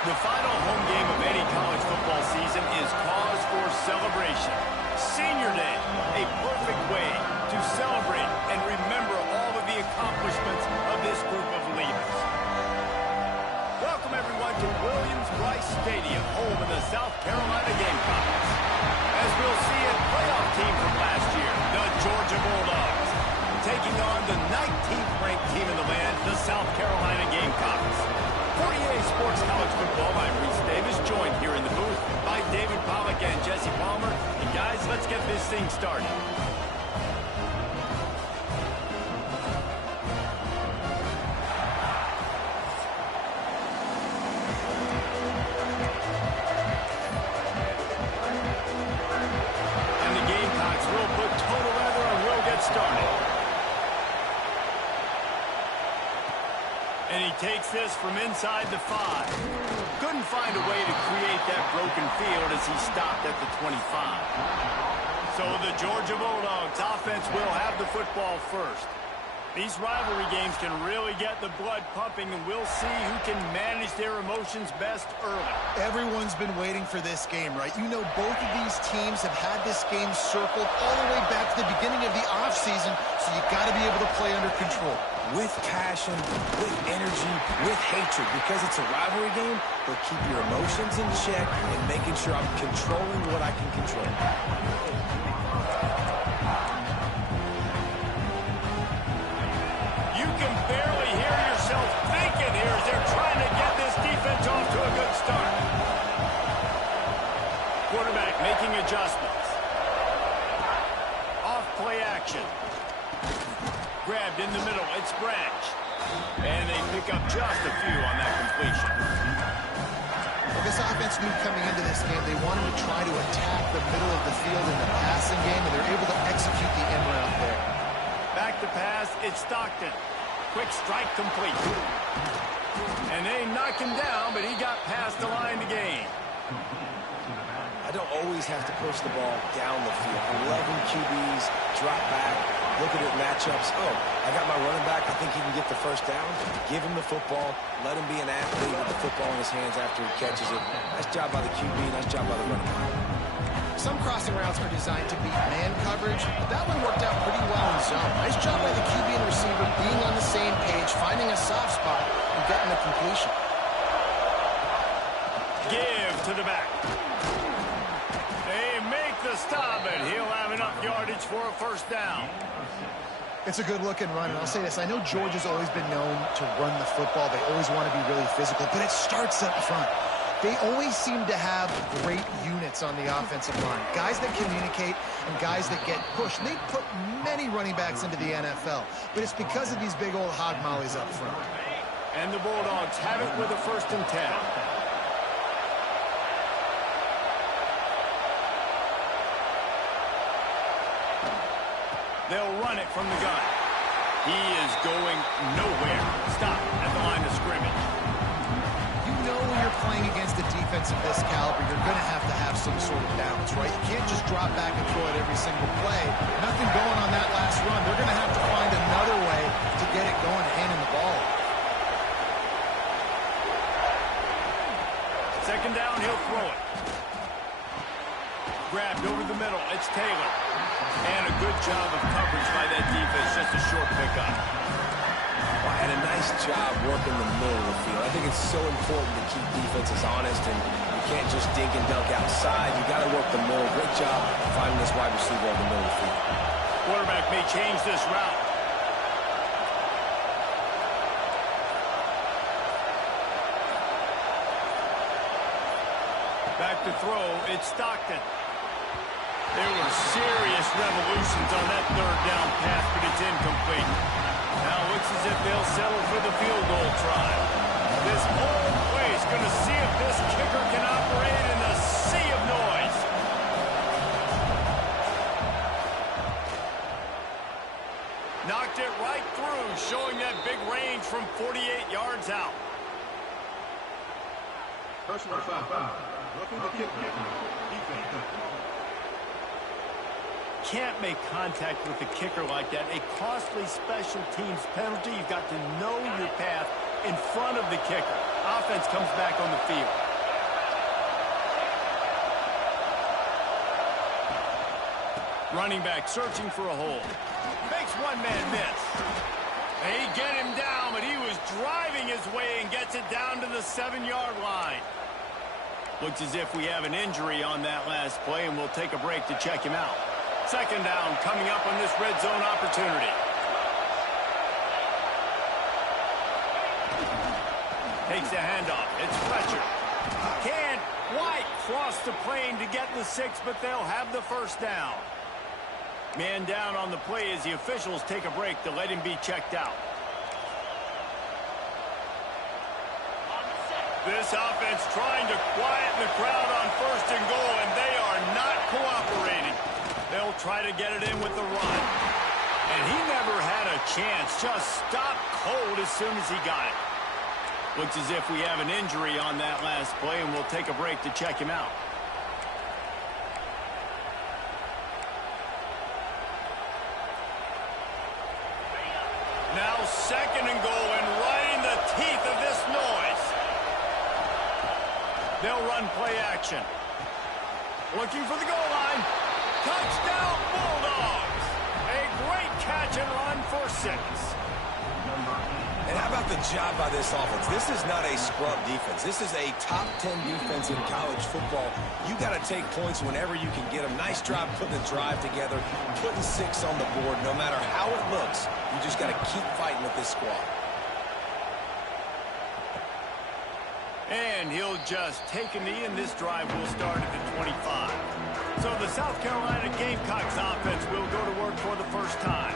The final home game of any college football season is cause for celebration. Senior Day, a perfect way to celebrate and remember all of the accomplishments of this group of leaders. Welcome, everyone, to Williams-Brice Stadium, home of the South Carolina Gamecocks. As we'll see, a playoff team from last year, the Georgia Bulldogs, taking on the 19th-ranked team in the land, the South Carolina Gamecocks. 48 Sports College Football, I'm Reese Davis, joined here in the booth by David Pollack and Jesse Palmer. And guys, let's get this thing started. And the Gamecocks will put total weather and we'll get started. And he takes this from inside the 5. Couldn't find a way to create that broken field as he stopped at the 25. So the Georgia Bulldogs offense will have the football first. These rivalry games can really get the blood pumping, and we'll see who can manage their emotions best early. Everyone's been waiting for this game, right? You know, both of these teams have had this game circled all the way back to the beginning of the offseason, so you got to be able to play under control. With passion, with energy, with hatred. Because it's a rivalry game, but keep your emotions in check and making sure I'm controlling what I can control. You can barely hear yourself thinking here as they're trying to get this defense off to a good start. Quarterback making adjustments. Off play action. Grabbed in the middle, it's Branch. And they pick up just a few on that completion. Well, this offense knew coming into this game they wanted to try to attack the middle of the field in the passing game, and they're able to execute the end route there. Back to pass, it's Stockton. Quick strike complete. And they knock him down, but he got past the line to gain. I don't always have to push the ball down the field. 11 QBs, drop back, look at it matchups. Oh, I got my running back. I think he can get the first down. Give him the football. Let him be an athlete with the football in his hands after he catches it. Nice job by the QB. Nice job by the running back. Some crossing routes are designed to beat man coverage, but that one worked out pretty well in zone. Nice job by the QB and receiver being on the same page, finding a soft spot, and getting the completion. Give to the back. They make the stop, and he'll have enough yardage for a first down. It's a good-looking run, and I'll say this. I know Georgia's always been known to run the football. They always want to be really physical, but it starts up front. They always seem to have great units on the offensive line. Guys that communicate and guys that get pushed. They put many running backs into the NFL, but it's because of these big old hog mollies up front. And the Bulldogs have it with a 1st and 10. They'll run it from the gun. He is going nowhere. Stop at the line of scrimmage. You know when you're playing against a defense of this caliber, you're going to have some sort of balance, right? You can't just drop back and throw it every single play. Nothing going on that last run. They're going to have to find another way to get it going, handing the ball. Second down, he'll throw it. Grabbed over the middle. It's Taylor. And a good job of coverage by that defense. Just a short pickup. Well, and a nice job working the middle of the field. I think it's so important to keep defenses honest, and you can't just dink and dunk outside. You got to work the middle. Great job finding this wide receiver in the middle of the field. Quarterback may change this route. Back to throw. It's Stockton. There were serious revolutions on that 3rd down pass, but it's incomplete. Now it looks as if they'll settle for the field goal try. This whole place going to see if this kicker can operate in the sea of noise. Knocked it right through, showing that big range from 48 yards out. Personal foul. Roughing the kicker. Defense. Can't make contact with the kicker like that. A costly special teams penalty. You've got to know your path in front of the kicker. Offense comes back on the field. Running back searching for a hole. Makes one man miss. They get him down, but he was driving his way and gets it down to the 7-yard line. Looks as if we have an injury on that last play, and we'll take a break to check him out. Second down coming up on this red zone opportunity. Takes the handoff. It's Fletcher. Can't quite cross the plane to get the 6, but they'll have the first down. Man down on the play as the officials take a break to let him be checked out. This offense trying to quieten the crowd on 1st and goal, and they are not cooperating. They'll try to get it in with the run. And he never had a chance. Just stopped cold as soon as he got it. Looks as if we have an injury on that last play, and we'll take a break to check him out. Now 2nd and goal, and right in the teeth of this noise. They'll run play action. Looking for the goal line. Touchdown Bulldogs. A great catch and run for 6. And how about the job by this offense? This is not a scrub defense. This is a top 10 defense in college football. You got to take points whenever you can get them. Nice job putting the drive together, putting 6 on the board. No matter how it looks, you just got to keep fighting with this squad. And he'll just take a knee, and this drive will start at the 25. So the South Carolina Gamecocks offense will go to work for the first time.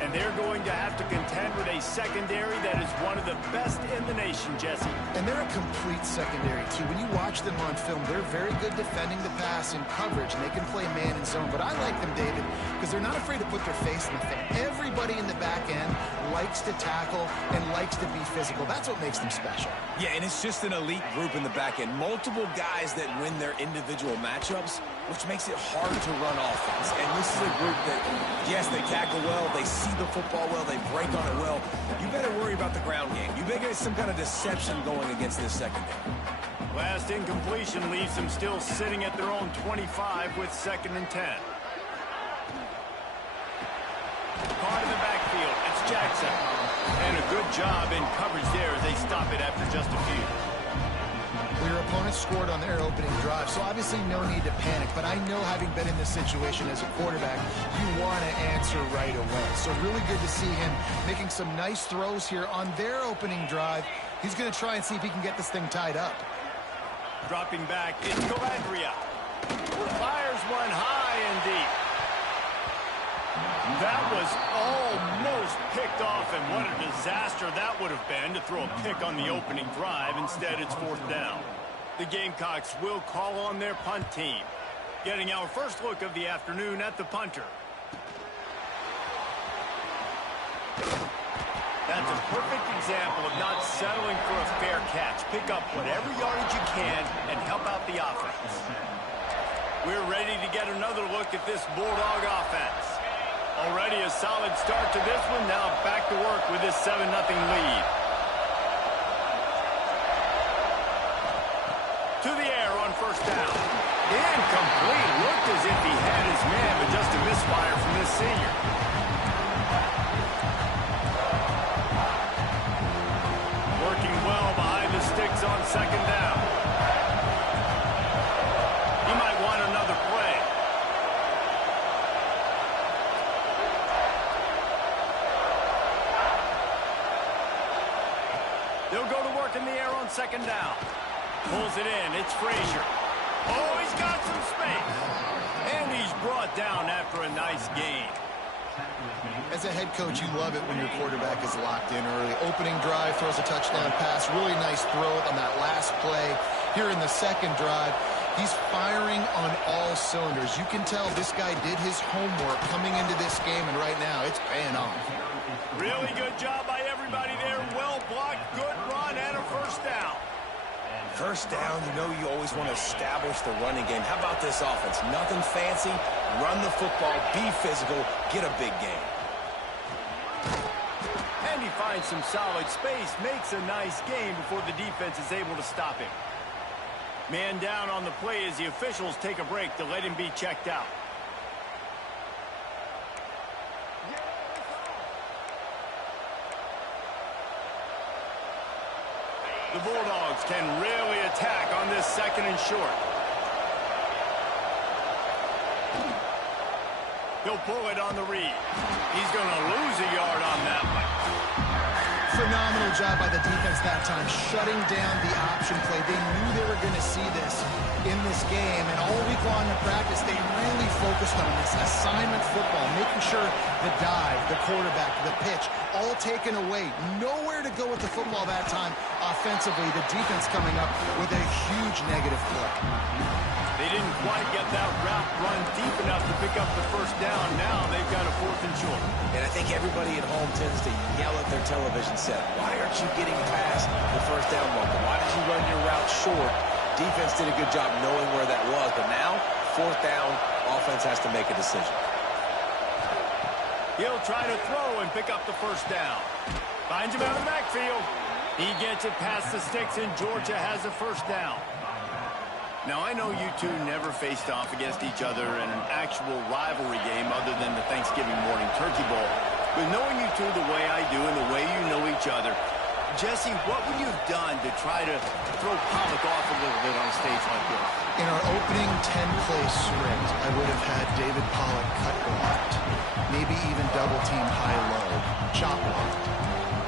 And they're going to have to contend with a secondary that is one of the best in the nation, Jesse. And they're a complete secondary, too. When you watch them on film, they're very good defending the pass in coverage, and they can play man and zone. But I like them, David, because they're not afraid to put their face in the thing. Everybody in the back end likes to tackle and likes to be physical. That's what makes them special. Yeah, and it's just an elite group in the back end. Multiple guys that win their individual matchups, which makes it hard to run offense. And this is a group that, yes, they tackle well, they see the football well, they break on it well. You better worry about the ground game. You better get some kind of deception going against this secondary. Last incompletion leaves them still sitting at their own 25 with 2nd and 10. Caught in the backfield. It's Jackson. And a good job in coverage there as they stop it after just a few. Well, your opponent scored on their opening drive, so obviously no need to panic. But I know, having been in this situation as a quarterback, you want to answer right away. So really good to see him making some nice throws here on their opening drive. He's going to try and see if he can get this thing tied up. Dropping back, it's Calandria. Fires one high and deep. That was almost picked off, and what a disaster that would have been to throw a pick on the opening drive. Instead, it's 4th down. The Gamecocks will call on their punt team. Getting our first look of the afternoon at the punter. That's a perfect example of not settling for a fair catch. Pick up whatever yardage you can and help out the offense. We're ready to get another look at this Bulldog offense. Already a solid start to this one. Now back to work with this 7-0 lead. To the air on 1st down. Incomplete. Looked as if he had his man, but just a misfire from this senior. Working well behind the sticks on 2nd down. He might want another play. They'll go to work in the air on 2nd down. Pulls it in. It's Frazier. Oh, he's got some space. And he's brought down after a nice gain. As a head coach, you love it when your quarterback is locked in early. Opening drive, throws a touchdown pass. Really nice throw on that last play. Here in the 2nd drive, he's firing on all cylinders. You can tell this guy did his homework coming into this game, and right now it's paying off. Really good job by everybody there. Well blocked, good run, and a 1st down. 1st down, you know you always want to establish the running game. How about this offense? Nothing fancy. Run the football, be physical, get a big game. And he finds some solid space, makes a nice game before the defense is able to stop him. Man down on the play as the officials take a break to let him be checked out. The Bulldogs can really attack on this 2nd and short. He'll pull it on the read. He's going to lose a yard on that one. Phenomenal job by the defense that time, shutting down the option play. They knew they were going to see this in this game, and all week long in practice, they really focused on this assignment football, making sure the dive, the quarterback, the pitch, all taken away. Nowhere to go with the football that time offensively. The defense coming up with a huge negative play. They didn't quite get that route run deep enough to pick up the first down. Now they've got a 4th and short. And I think everybody at home tends to yell at their television set. Why aren't you getting past the first down marker? Why did you run your route short? Defense did a good job knowing where that was. But now, 4th down, offense has to make a decision. He'll try to throw and pick up the first down. Finds him out of the backfield. He gets it past the sticks, and Georgia has a first down. Now, I know you two never faced off against each other in an actual rivalry game other than the Thanksgiving morning Turkey Bowl. But knowing you two the way I do and the way you know each other, Jesse, what would you have done to try to throw Pollock off a little bit on a stage like this? In our opening 10-play script, I would have had David Pollock cut blocked, maybe even double-team high-low, chop blocked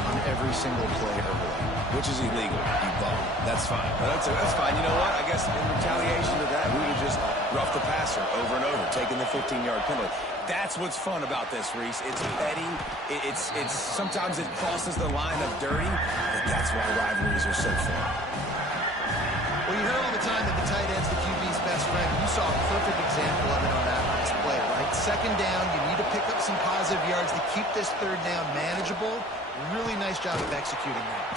on every single play early. Which is illegal, you bum. That's fine. But that's fine. You know what? I guess in retaliation to that, we would just rough the passer over and over, taking the 15-yard penalty. That's what's fun about this, Reese. It's petty. It's sometimes it crosses the line of dirty, but that's why rivalries are so fun. Well, you hear all the time that the tight end's the QB's best friend. You saw a perfect example of it on that last play, right? 2nd down, you need to pick up some positive yards to keep this 3rd down manageable. Really nice job of executing that.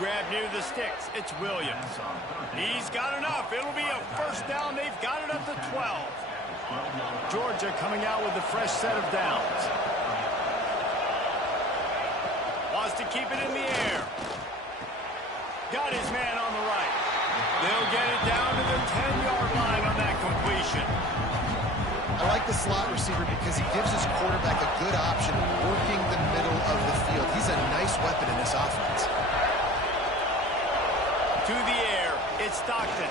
Grab near the sticks. It's Williams. He's got enough. It'll be a first down. They've got it up to 12. Georgia coming out with a fresh set of downs. Wants to keep it in the air. Got his man on the right. They'll get it down to the 10-yard line on that completion. I like the slot receiver because he gives his quarterback a good option working the middle of the field. He's a nice weapon in this offense. To the air, it's Stockton.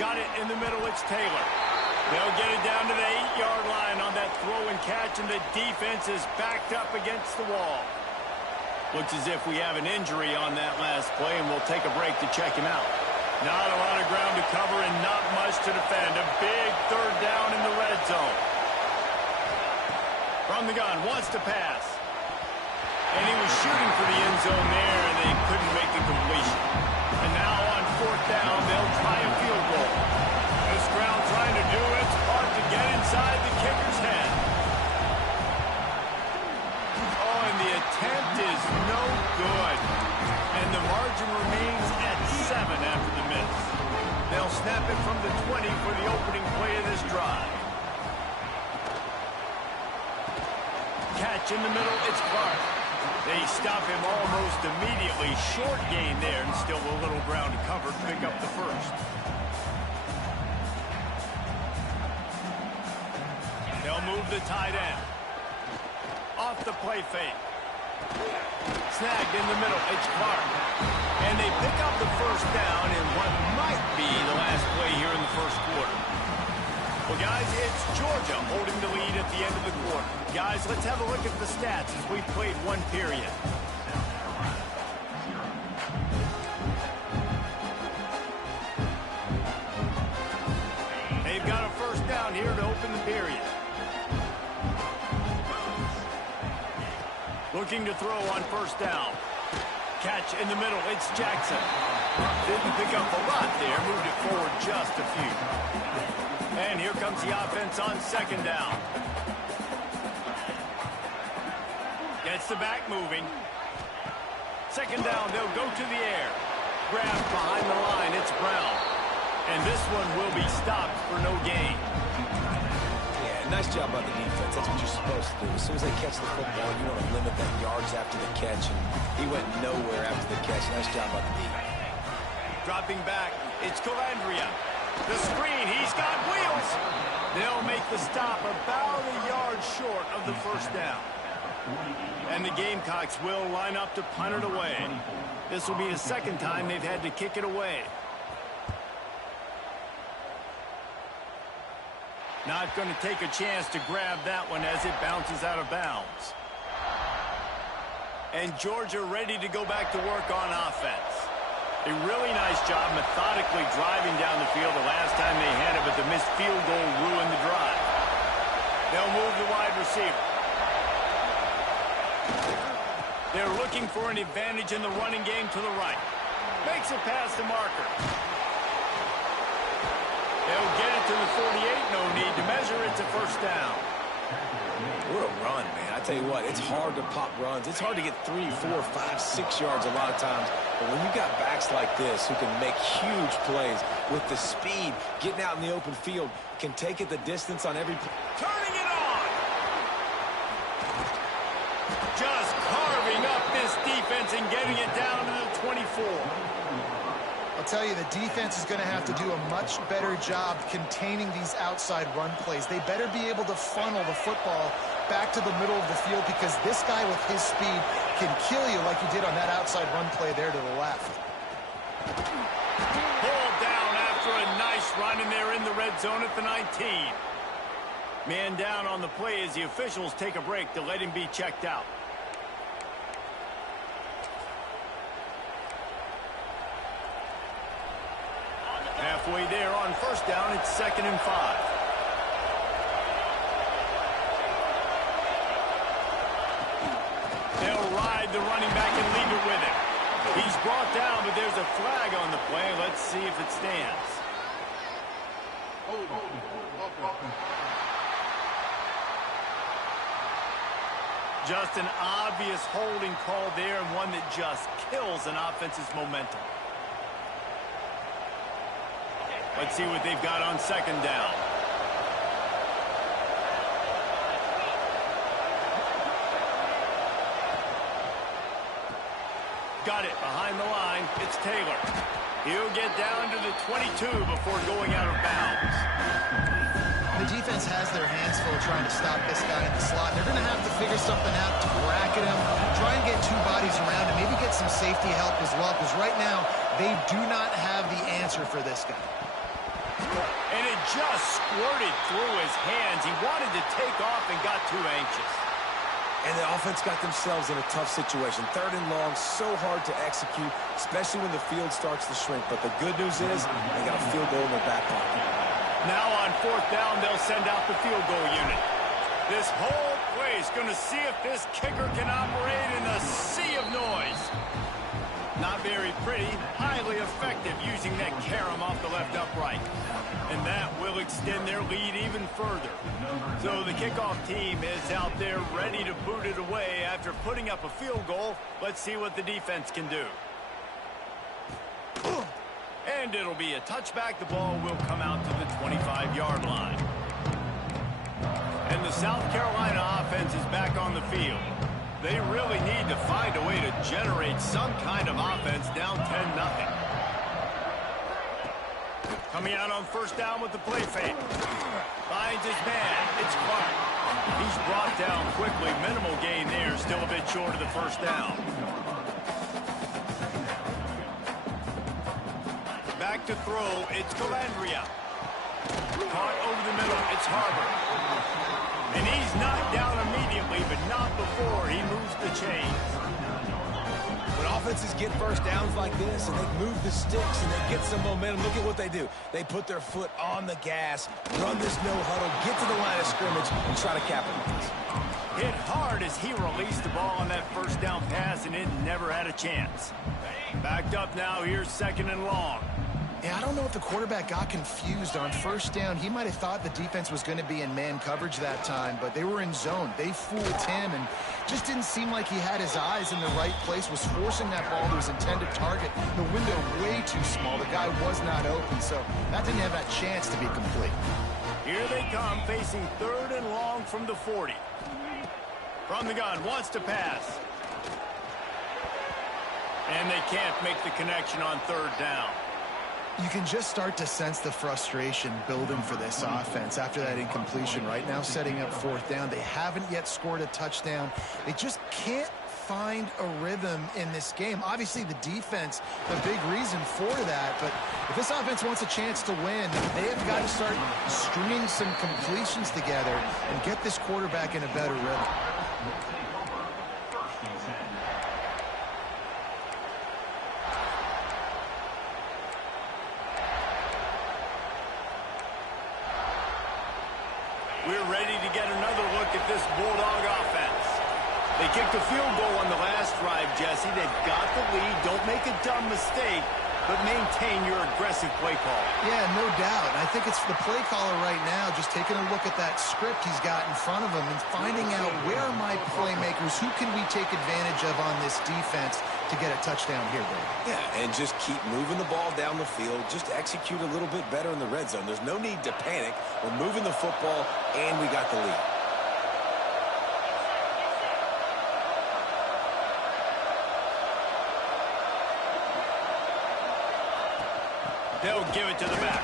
Got it in the middle, it's Taylor. They'll get it down to the 8-yard line on that throw and catch, and the defense is backed up against the wall. Looks as if we have an injury on that last play, and we'll take a break to check him out. Not a lot of ground to cover and not much to defend. A big 3rd down in the red zone. From the gun, wants to pass. And he was shooting for the end zone there, and they couldn't make the completion. And now on 4th down, they'll try a field goal. This ground trying to do its part to get inside the kicker's head. Oh, and the attempt is no good. And the margin remains at 7 after the miss. They'll snap it from the 20 for the opening play of this drive. Catch in the middle, it's Clark. They stop him almost immediately. Short gain there, and still a little ground to cover to pick up the first. They'll move the tight end. Off the play fake. Snagged in the middle, it's Clark. And they pick up the first down in what might be the last play here in the first quarter. Well, guys, it's Georgia holding the lead at the end of the quarter. Guys, let's have a look at the stats as we've played one period. They've got a first down here to open the period. Looking to throw on first down. Catch in the middle, it's Jackson. Didn't pick up a lot there, moved it forward just a few. And here comes the offense on 2nd down. Gets the back moving. 2nd down, they'll go to the air. Grabbed behind the line, it's Brown. And this one will be stopped for no gain. Yeah, Nice job by the defense. That's what you're supposed to do. As soon as they catch the football, you want to limit that yards after the catch. And he went nowhere after the catch. Nice job by the D. Dropping back, it's Calandria. The screen, he's got wheels. They'll make the stop about a yard short of the first down. And the Gamecocks will line up to punt it away. This will be the second time they've had to kick it away. Not going to take a chance to grab that one as it bounces out of bounds. And Georgia ready to go back to work on offense. A really nice job methodically driving down the field the last time they had it, but the missed field goal ruined the drive. They'll move the wide receiver. They're looking for an advantage in the running game to the right. Makes it past the marker. They'll get it to the 48. No need to measure. It's a first down. What a run, man. I tell you what, it's hard to pop runs. It's hard to get 3, 4, 5, 6 yards a lot of times. But when you got backs like this who can make huge plays with the speed, getting out in the open field, can take it the distance on every play. Turning it on. Just carving up this defense and getting it down to the 24. I'll tell you, the defense is going to have to do a much better job containing these outside run plays. They better be able to funnel the football back to the middle of the field, because this guy with his speed can kill you like he did on that outside run play there to the left. Pulled down after a nice run, and they're in the red zone at the 19. Man down on the play as the officials take a break to let him be checked out. Halfway there on first down, it's 2nd and 5. They'll ride the running back and leave it with him. He's brought down, but there's a flag on the play. Let's see if it stands. Just an obvious holding call there, and one that just kills an offense's momentum. Let's see what they've got on 2nd down. Got it behind the line. It's Taylor. He'll get down to the 22 before going out of bounds. The defense has their hands full trying to stop this guy in the slot. They're going to have to figure something out to bracket him, try and get 2 bodies around him, maybe get some safety help as well, because right now they do not have the answer for this guy. And it just squirted through his hands. He wanted to take off and got too anxious. And the offense got themselves in a tough situation. 3rd and long, so hard to execute, especially when the field starts to shrink. But the good news is they got a field goal in their back pocket. Now on 4th down, they'll send out the field goal unit. This whole place going to see if this kicker can operate in a sea of noise. Not very pretty, highly effective using that carom off the left upright. And that will extend their lead even further. So the kickoff team is out there ready to boot it away after putting up a field goal. Let's see what the defense can do. And it'll be a touchback. The ball will come out to the 25-yard line. And the South Carolina offense is back on the field. They really need to find a way to generate some kind of offense down 10-0. Coming out on 1st down with the play fake. Finds his man. It's Clark. He's brought down quickly. Minimal gain there. Still a bit short of the 1st down. Back to throw. It's Calandria. Caught over the middle. It's Harbor. And he's knocked down immediately, but not before he moves the chains. When offenses get first downs like this and they move the sticks and they get some momentum, look at what they do. They put their foot on the gas, run this no huddle, get to the line of scrimmage, and try to capitalize. Hit hard as he released the ball on that 1st down pass, and it never had a chance. Backed up now. Here's 2nd and long. Yeah, I don't know if the quarterback got confused on 1st down. He might have thought the defense was going to be in man coverage that time, but they were in zone. They fooled him and just didn't seem like he had his eyes in the right place, was forcing that ball to his intended target. The window way too small. The guy was not open, so that didn't have that chance to be complete. Here they come, facing 3rd and long from the 40. From the gun, wants to pass. And they can't make the connection on third down. You can just start to sense the frustration building for this offense after that incompletion. Right now, setting up fourth down. They haven't yet scored a touchdown. They just can't find a rhythm in this game. Obviously, the defense, the big reason for that. But if this offense wants a chance to win, they have got to start stringing some completions together and get this quarterback in a better rhythm. We're ready to get another look at this Bulldog offense. They kicked a field goal on the last drive, Jesse. They've got the lead. Don't make a dumb mistake, but maintain your aggressive play call. Yeah, no doubt. And I think it's the play caller right now just taking a look at that script he's got in front of him and finding out where are my playmakers, who can we take advantage of on this defense to get a touchdown here, Dave. Yeah, and just keep moving the ball down the field. Just execute a little bit better in the red zone. There's no need to panic. We're moving the football, and we got the lead. They'll give it to the back.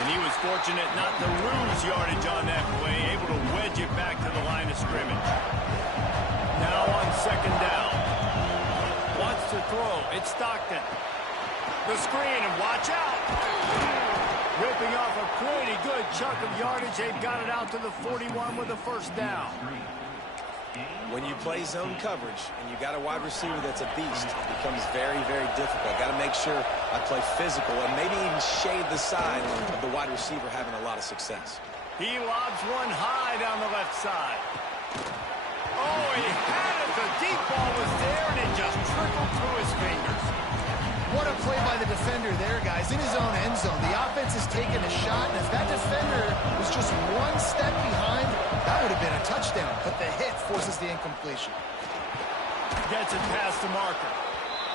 And he was fortunate not to lose yardage on that play, able to wedge it back to the line of scrimmage. Now on second down. Wants to throw. It's Stockton. The screen, and watch out. Ripping off a pretty good chunk of yardage. They've got it out to the 41 with a first down. When you play zone coverage and you got a wide receiver that's a beast, it becomes very, very difficult. Got to make sure I play physical and maybe even shade the side of the wide receiver having a lot of success. He lobs one high down the left side. Oh, he had it. The deep ball was there, and it just trickled through his fingers. What a play by the defender there, guys. In his own end zone, the offense is taking a shot, and if that defender was just one step behind, that would have been a touchdown. But the hit forces the incompletion. Gets it past the marker.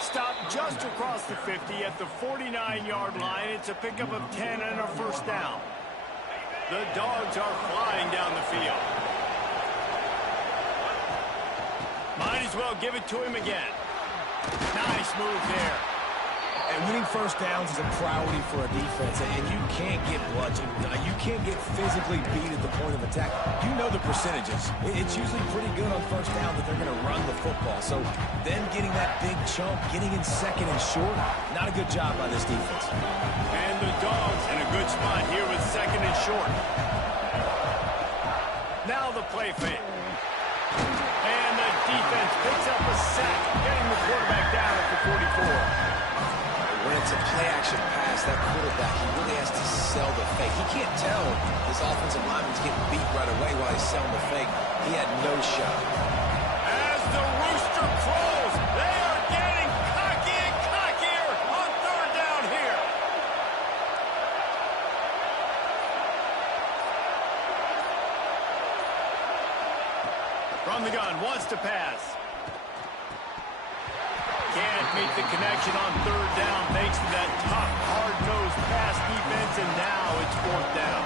Stopped just across the 50 at the 49-yard line. It's a pickup of 10 and a first down. The Dogs are flying down the field. Might as well give it to him again. Nice move there. And winning first downs is a priority for a defense, and you can't get bludgeoned. You can't get physically beat at the point of attack. You know the percentages. It's usually pretty good on first down that they're going to run the football. So then getting that big chunk, getting in second and short, not a good job by this defense. And the Dogs in a good spot here with second and short. Now the play fake. And the defense picks up a sack, getting the quarterback down at the 44. When it's a play-action pass, that quarterback, he really has to sell the fake. He can't tell this offensive lineman's getting beat right away while he's selling the fake. He had no shot. As the rooster crows, they are getting cocky and cockier on third down here. From the gun, wants to pass. Can't make the connection on third down thanks to that tough, hard-nosed pass defense, and now it's fourth down.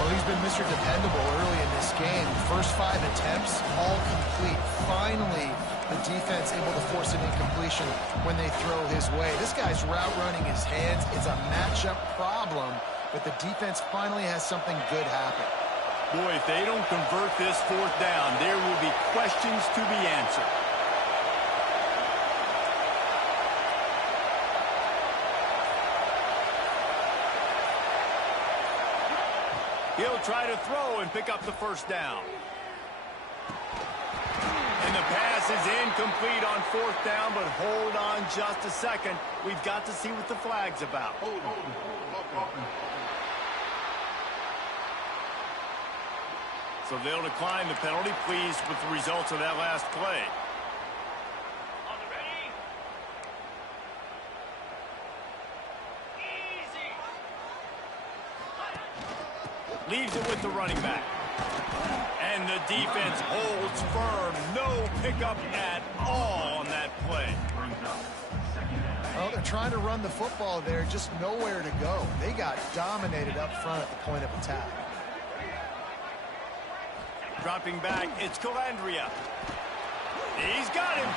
Well, he's been Mr. Dependable early in this game. First 5 attempts, all complete. Finally, the defense able to force an incompletion when they throw his way. This guy's route running his hands. It's a matchup problem, but the defense finally has something good happen. Boy, if they don't convert this fourth down, there will be questions to be answered. He'll try to throw and pick up the first down. And the pass is incomplete on fourth down, but hold on just a second. We've got to see what the flag's about. So they'll decline the penalty, pleased with the results of that last play. Leaves it with the running back. And the defense holds firm. No pickup at all on that play. Well, they're trying to run the football there, just nowhere to go. They got dominated up front at the point of attack. Dropping back, it's Calandria. He's got him.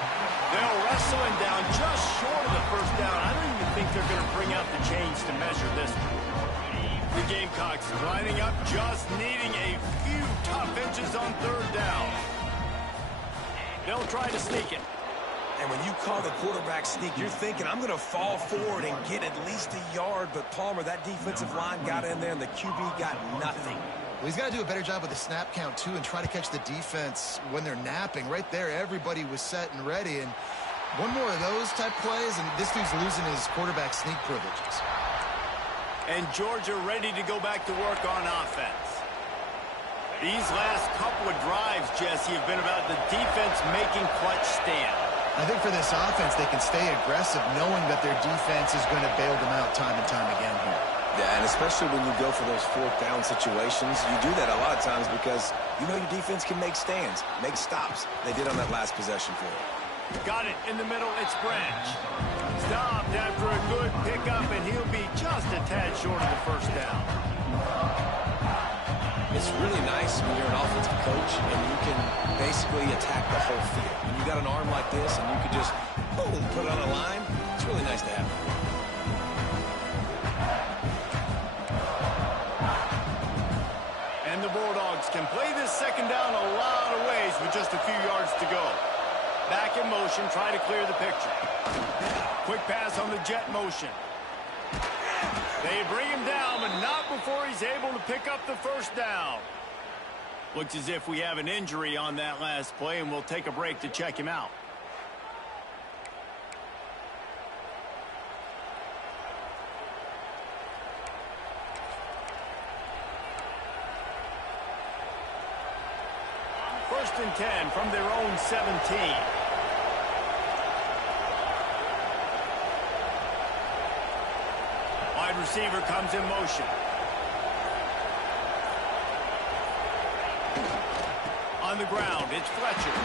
They'll wrestle him down just short of the first down. I don't even think they're going to bring out the chains to measure this one. The Gamecocks lining up, just needing a few tough inches on third down. They'll try to sneak it. And when you call the quarterback sneak, you're thinking, I'm going to fall forward and get at least a yard. But Palmer, that defensive line got in there, and the QB got nothing. Well, he's got to do a better job with the snap count, too, and try to catch the defense when they're napping. Right there, everybody was set and ready. And one more of those type plays, and this dude's losing his quarterback sneak privileges. And Georgia ready to go back to work on offense. These last couple of drives, Jesse, have been about the defense making clutch stand. I think for this offense, they can stay aggressive knowing that their defense is going to bail them out time and time again here. Yeah, and especially when you go for those fourth down situations, you do that a lot of times because you know your defense can make stands, make stops. They did on that last possession for you. Got it in the middle, it's Branch. Stopped after a good pickup, and he'll be just a tad short of the first down. It's really nice when you're an offensive coach and you can basically attack the whole field. When you got an arm like this and you can just, boom, put it on a line, it's really nice to have. And the Bulldogs can play this second down a lot of ways with just a few yards to go. Back in motion, try to clear the picture. Quick pass on the jet motion. They bring him down, but not before he's able to pick up the first down. Looks as if we have an injury on that last play, and we'll take a break to check him out. First and 10 from their own 17. Wide receiver comes in motion. On the ground, it's Fletcher.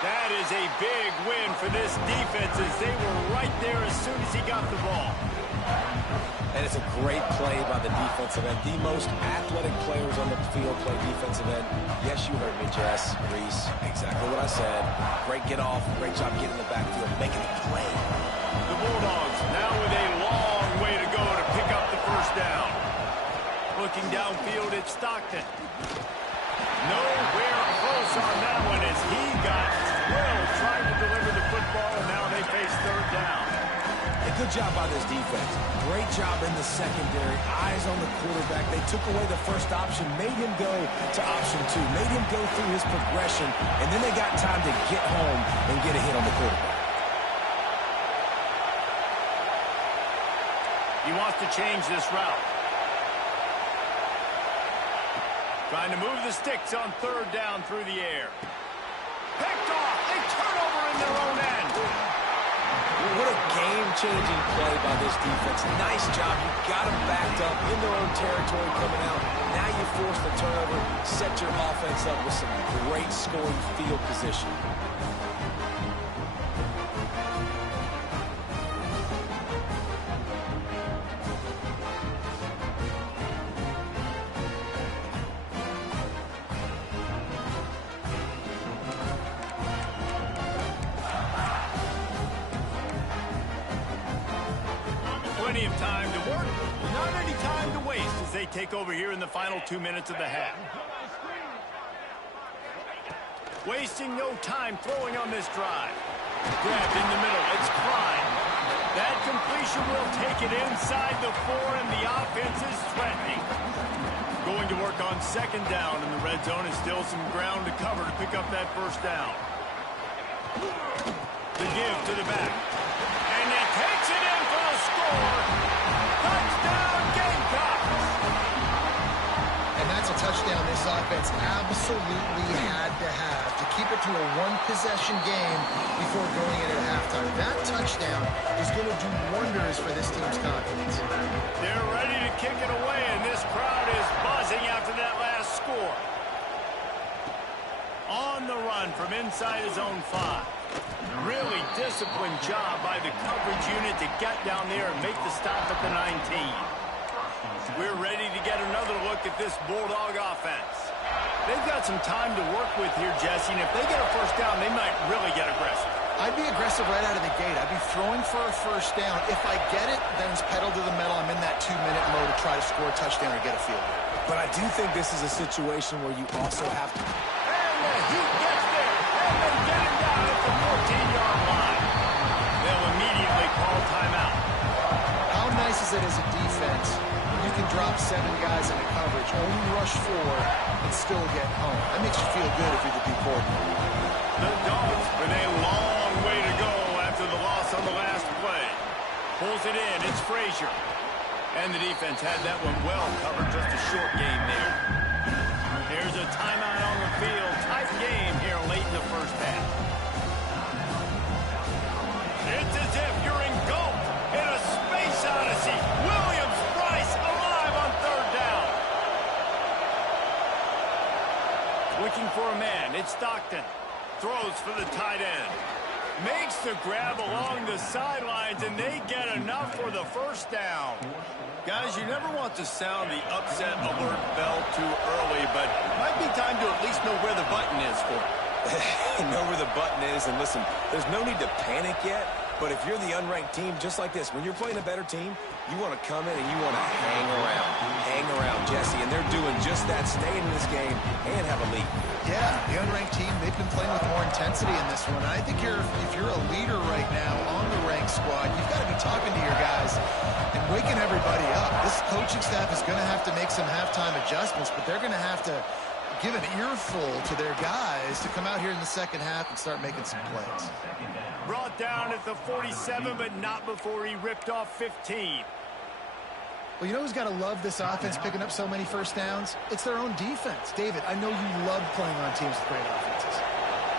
That is a big win for this defense as they were right there as soon as he got the ball. And it's a great play by the defensive end. The most athletic players on the field play defensive end. Yes, you heard me, Jess, Reese. Exactly what I said. Great get off. Great job getting in the backfield, making a play. The Bulldogs now with a long way to go to pick up the first down. Looking downfield, it's Stockton. Nowhere close on that one as he got thrilled trying to deliver the football, and now they face third down. A good job by this defense. Great job in the secondary. Eyes on the quarterback. They took away the first option, made him go to option 2, made him go through his progression, and then they got time to get home and get a hit on the quarterback. He wants to change this route. Trying to move the sticks on third down through the air. Picked off. A turnover in their own end. What a game-changing play by this defense. Nice job. You got them backed up in their own territory coming out. Now you force the turnover, set your offense up with some great scoring field position. Plenty of time to work, not any time to waste as they take over here in the final 2 minutes of the half. Wasting no time throwing on this drive. Grabbed in the middle, it's Klein. That completion will take it inside the 4, and the offense is threatening. Going to work on second down, and the red zone is still some ground to cover to pick up that first down. The give to the back. And he takes it in for the score. Touchdown, Gamecocks! And that's a touchdown this offense absolutely had to have to keep it to a one-possession game before going into halftime. That touchdown is going to do wonders for this team's confidence. They're ready to kick it away, and this crowd is buzzing after that last score. On the run from inside his own 5. Really disciplined job by the coverage unit to get down there and make the stop at the 19. We're ready to get another look at this Bulldog offense. They've got some time to work with here, Jesse, and if they get a first down, they might really get aggressive. I'd be aggressive right out of the gate. I'd be throwing for a first down. If I get it, then it's pedal to the metal. I'm in that 2-minute mode to try to score a touchdown or get a field goal. But I do think this is a situation where you also have to... And he gets there, and they get him down at the 14-yard line. They'll immediately call timeout. How nice is it as a defense when you can drop 7 guys into coverage, only rush 4, and still get home? That makes you feel good if you're the D coordinator. The Dogs with a long way to go after the loss on the last play. Pulls it in. It's Frazier. And the defense had that one well covered. Just a short game there. Here's a timeout on the field. Tight game here late in the first half. It's as if you're in Gulf in a space odyssey. Williams-Brice alive on third down. Looking for a man. It's Stockton. Throws for the tight end. Makes the grab along the sidelines, and they get enough for the first down. Guys, you never want to sound the upset alert bell too early, but it might be time to at least know where the button is for it. Know where the button is, and listen, there's no need to panic yet, but if you're the unranked team, just like this, when you're playing a better team, you want to come in and you want to hang around, Jesse, and they're doing just that, staying in this game and have a lead. Yeah, the unranked team, they've been playing with more intensity in this one. I think if you're a leader right now on the ranked squad, you've got to be talking to your guys and waking everybody up. This coaching staff is going to have to make some halftime adjustments, but they're going to have to give an earful to their guys to come out here in the second half and start making some plays. Brought down at the 47, but not before he ripped off 15. Well, you know who's got to love this offense picking up so many first downs? It's their own defense. David, I know you love playing on teams with great offenses.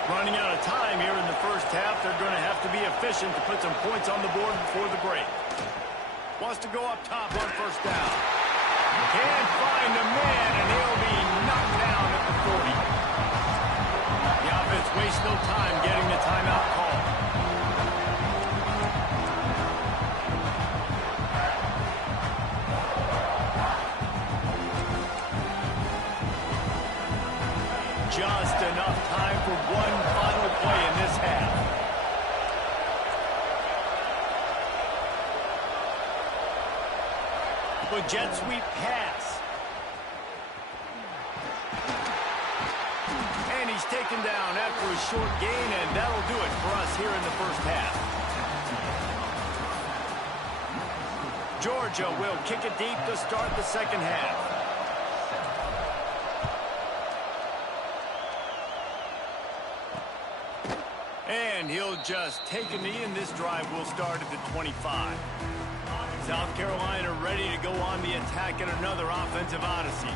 Running out of time here in the first half. They're going to have to be efficient to put some points on the board before the break. Wants to go up top on first down. Can't find a man, and he'll be knocked down at the 40. The offense wastes no time getting the timeout call. Just enough time for one final play in this half. The jet sweep pass. And he's taken down after a short gain, and that'll do it for us here in the first half. Georgia will kick it deep to start the second half. And he'll just take a knee, and this drive will start at the 25. South Carolina ready to go on the attack in another offensive odyssey.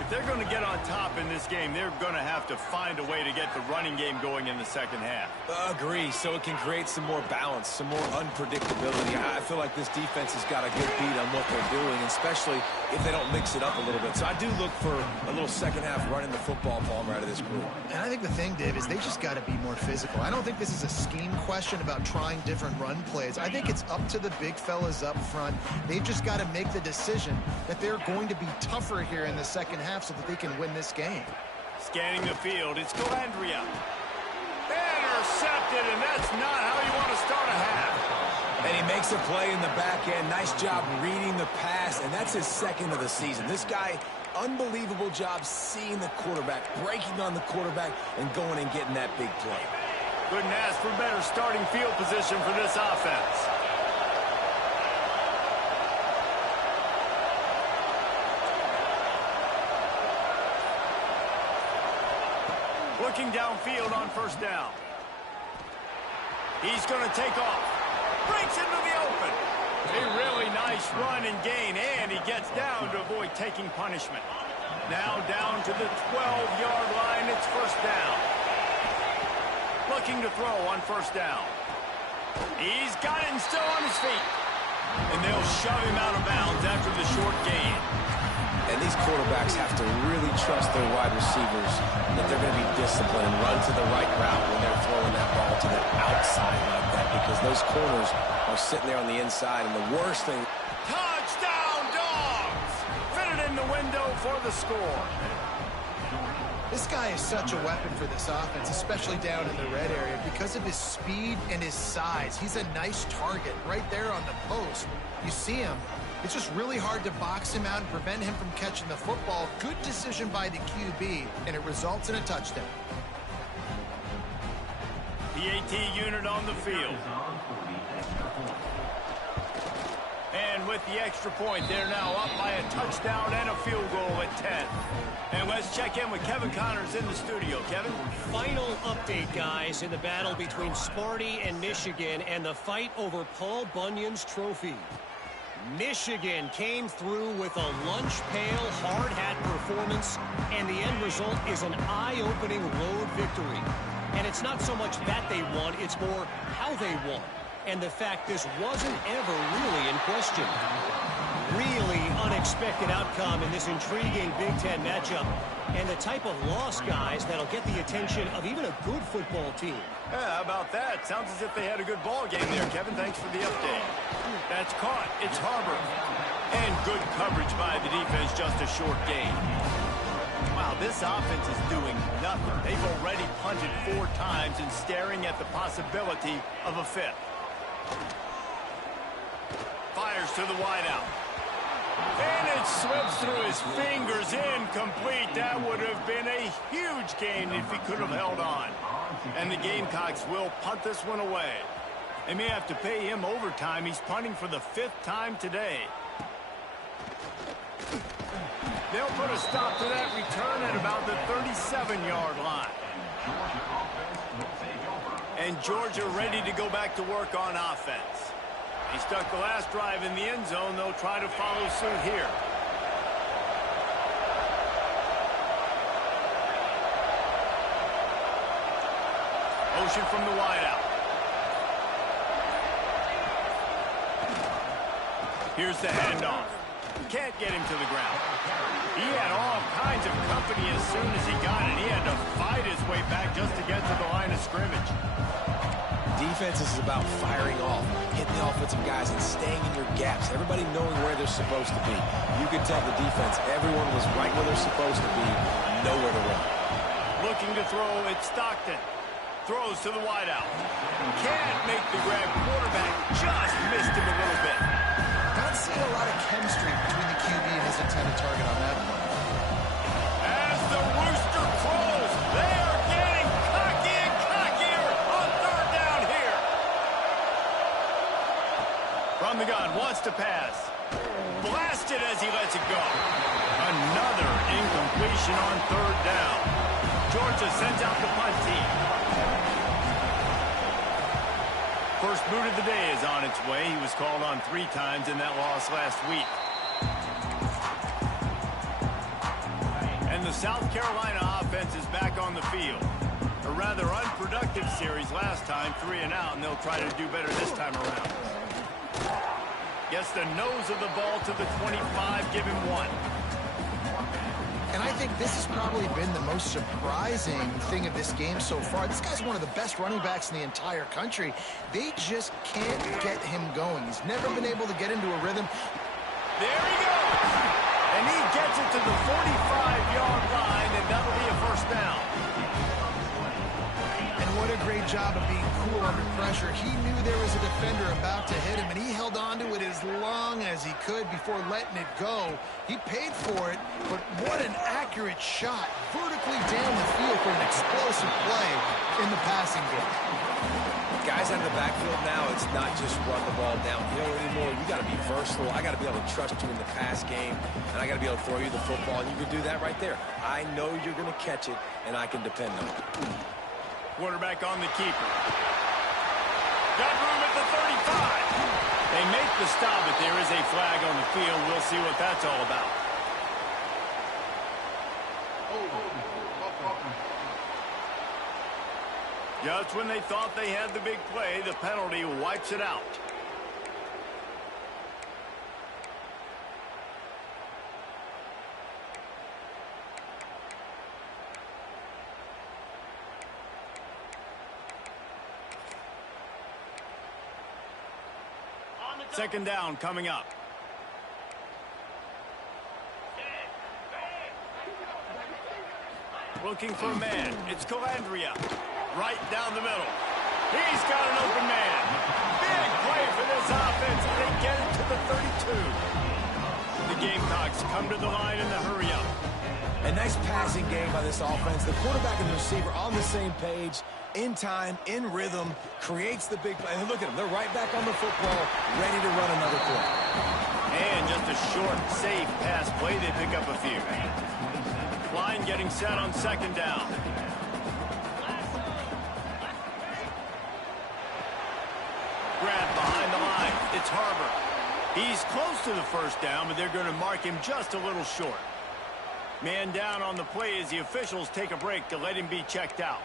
If they're going to get on top in this game, they're going to have to find a way to get the running game going in the second half. Agree, so it can create some more balance, some more unpredictability. I feel like this defense has got a good beat on what they're doing, especially if they don't mix it up a little bit. So I do look for a little second half running the football Palmer out of this group. And I think the thing, Dave, is they just got to be more physical. I don't think this is a scheme question about trying different run plays. I think it's up to the big fellas up front. They've just got to make the decision that they're going to be tougher here in the second half so that they can win this game. Scanning the field, it's Calandria. Intercepted, and that's not how you want to start a half. And he makes a play in the back end. Nice job reading the pass, and that's his second of the season. This guy, unbelievable job seeing the quarterback, breaking on the quarterback, and going and getting that big play. Couldn't ask for better starting field position for this offense. Looking downfield on first down. He's going to take off. Breaks into the open. A really nice run and gain, and he gets down to avoid taking punishment. Now down to the 12-yard line. It's first down. Looking to throw on first down. He's got it and still on his feet. And they'll shove him out of bounds after the short gain. And these quarterbacks have to really trust their wide receivers that they're going to be disciplined, run to the right route when they're throwing that ball to the outside like that, because those corners are sitting there on the inside. And the worst thing... Touchdown, Dogs! Fitted in the window for the score. This guy is such a weapon for this offense, especially down in the red area, because of his speed and his size. He's a nice target right there on the post. You see him. It's just really hard to box him out and prevent him from catching the football. Good decision by the QB, and it results in a touchdown. PAT unit on the field. And with the extra point, they're now up by a touchdown and a field goal at 10. And let's check in with Kevin Connors in the studio. Kevin? Final update, guys, in the battle between Sparty and Michigan and the fight over Paul Bunyan's trophy. Michigan came through with a lunch pail, hard hat performance, and the end result is an eye-opening road victory. And it's not so much that they won, it's more how they won. And the fact this wasn't ever really in question. Really unexpected outcome in this intriguing Big Ten matchup. And the type of loss, guys, that'll get the attention of even a good football team. Yeah, how about that? Sounds as if they had a good ball game there, Kevin. Thanks for the update. That's caught. It's Harbor. And good coverage by the defense, just a short gain. Wow, this offense is doing nothing. They've already punted 4 times and staring at the possibility of a 5th. Fires to the wideout. And it slips through his fingers, incomplete. That would have been a huge gain if he could have held on. And the Gamecocks will punt this one away. They may have to pay him overtime. He's punting for the 5th time today. They'll put a stop to that return at about the 37-yard line. And Georgia ready to go back to work on offense. He stuck the last drive in the end zone. They'll try to follow suit here. Motion from the wideout. Here's the handoff. Can't get him to the ground. He had all kinds of company as soon as he got it. He had to fight his way back just to get to the line of scrimmage. Defense is about firing off, hitting the offensive guys and staying in your gaps. Everybody knowing where they're supposed to be. You can tell the defense, everyone was right where they're supposed to be, nowhere to run. Looking to throw, it's Stockton. Throws to the wideout. Can't make the grab. Quarterback just missed him a little bit. Not seeing a lot of chemistry between the QB and his intended target on that one. As the rooster crows, they are getting cocky and cockier on 3rd down here. From the gun, wants to pass. Blasted as he lets it go. Another incompletion on 3rd down. Georgia sends out the punt team. First boot of the day is on its way. He was called on 3 times in that loss last week. And the South Carolina offense is back on the field. A rather unproductive series last time, 3 and out, and they'll try to do better this time around. Gets the nose of the ball to the 25, give him 1. And I think this has probably been the most surprising thing of this game so far. This guy's one of the best running backs in the entire country. They just can't get him going. He's never been able to get into a rhythm. There he goes! And he gets it to the 45-yard line, and that'll be a 1st down. And what a great job of being cool under pressure. He knew there was a defender about to hit him, and he held on to it as long as he could before letting it go. He paid for it, but what an accurate shot vertically down the field for an explosive play in the passing game. Guys out of the backfield now, it's not just run the ball downhill anymore. You got to be versatile. I got to be able to trust you in the pass game, and I got to be able to throw you the football, and you can do that right there. I know you're going to catch it, and I can depend on it. Quarterback on the keeper. Got room at the 35. They make the stop, but there is a flag on the field. We'll see what that's all about. Just when they thought they had the big play, the penalty wipes it out. Second down coming up. looking for a man. It's Calandria. Right down the middle. He's got an open man. Big play for this offense as they get it to the 32. The Gamecocks come to the line in the hurry-up. A nice passing game by this offense. The quarterback and the receiver on the same page, in time, in rhythm, creates the big play. And look at them. They're right back on the football, ready to run another play. And just a short, safe pass play. They pick up a few. Line getting set on second down. Grab behind the line. It's Harbor. He's close to the first down, but they're going to mark him just a little short. Man down on the play as the officials take a break to let him be checked out.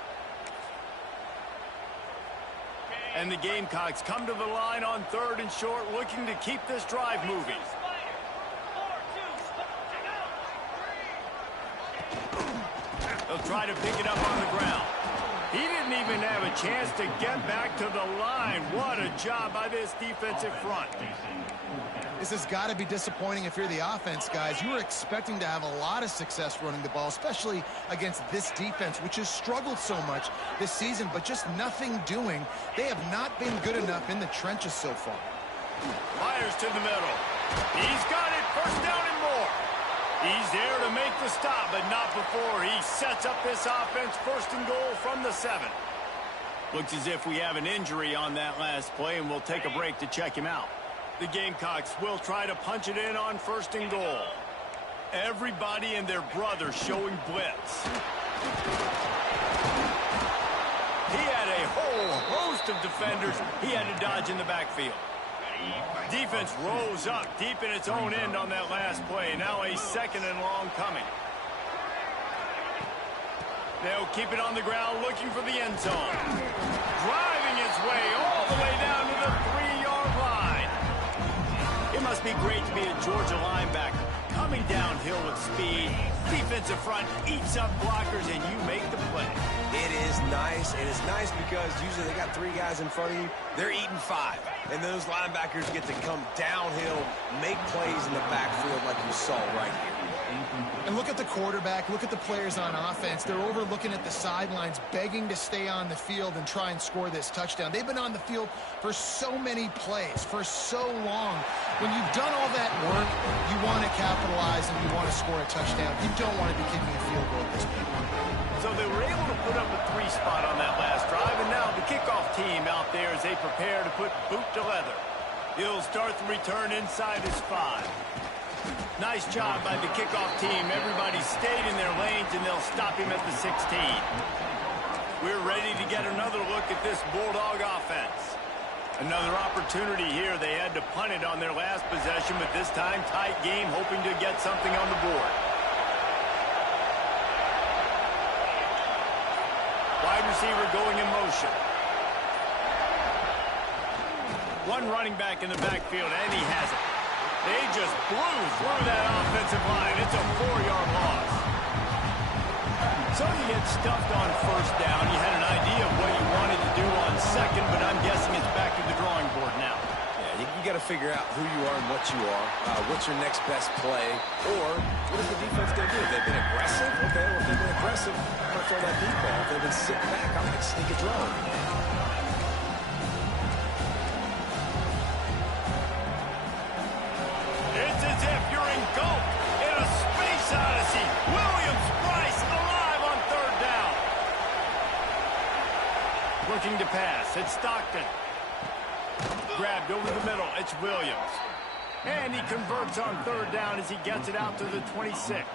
And the Gamecocks come to the line on third and short, looking to keep this drive moving. They'll try to pick it up on the ground. He didn't even have a chance to get back to the line. What a job by this defensive front. This has got to be disappointing if you're the offense, guys. You were expecting to have a lot of success running the ball, especially against this defense, which has struggled so much this season, but just nothing doing. They have not been good enough in the trenches so far. Myers to the middle. He's got it. First down and more. He's there to make the stop, but not before he sets up this offense. First and goal from the 7. Looks as if we have an injury on that last play, and we'll take a break to check him out. The Gamecocks will try to punch it in on first and goal. Everybody and their brother showing blitz. He had a whole host of defenders he had to dodge in the backfield. Defense rose up deep in its own end on that last play. Now a second and long coming. They'll keep it on the ground looking for the end zone. Driving its way all the way down to the 3-yard line. It must be great to be a Georgia linebacker. Coming downhill with speed. Defensive front eats up blockers and you make the play. It is nice. It is nice because usually they got 3 guys in front of you. They're eating 5. And those linebackers get to come downhill, make plays in the backfield like you saw right here. And look at the quarterback, look at the players on offense. They're over looking at the sidelines, begging to stay on the field and try and score this touchdown. They've been on the field for so many plays, for so long. When you've done all that work, you want to capitalize and you want to score a touchdown. You don't want to be kicking a field goal at this point. So they were able to put up a 3 spot on that last drive, and now the kickoff team out there as they prepare to put boot to leather. He'll start the return inside his 5. Nice job by the kickoff team. Everybody stayed in their lanes, and they'll stop him at the 16. We're ready to get another look at this Bulldog offense. Another opportunity here. They had to punt it on their last possession, but this time tight game, hoping to get something on the board. Wide receiver going in motion. One running back in the backfield, and he has it. They just blew through that offensive line. It's a 4-yard loss. So you get stuffed on first down. You had an idea of what you wanted to do on second, but I'm guessing it's back to the drawing board now. Yeah, you got to figure out who you are and what you are. What's your next best play? Or what is the defense going to do? If they've been aggressive, okay, well, if they've been aggressive, I'm going to throw that deep ball. If they've been sitting back, I'm going to sneak a draw. It's as if you're engulfed in a space odyssey. Williams-Brice alive on third down. Looking to pass. It's Stockton. Grabbed over the middle. It's Williams. And he converts on third down as he gets it out to the 26.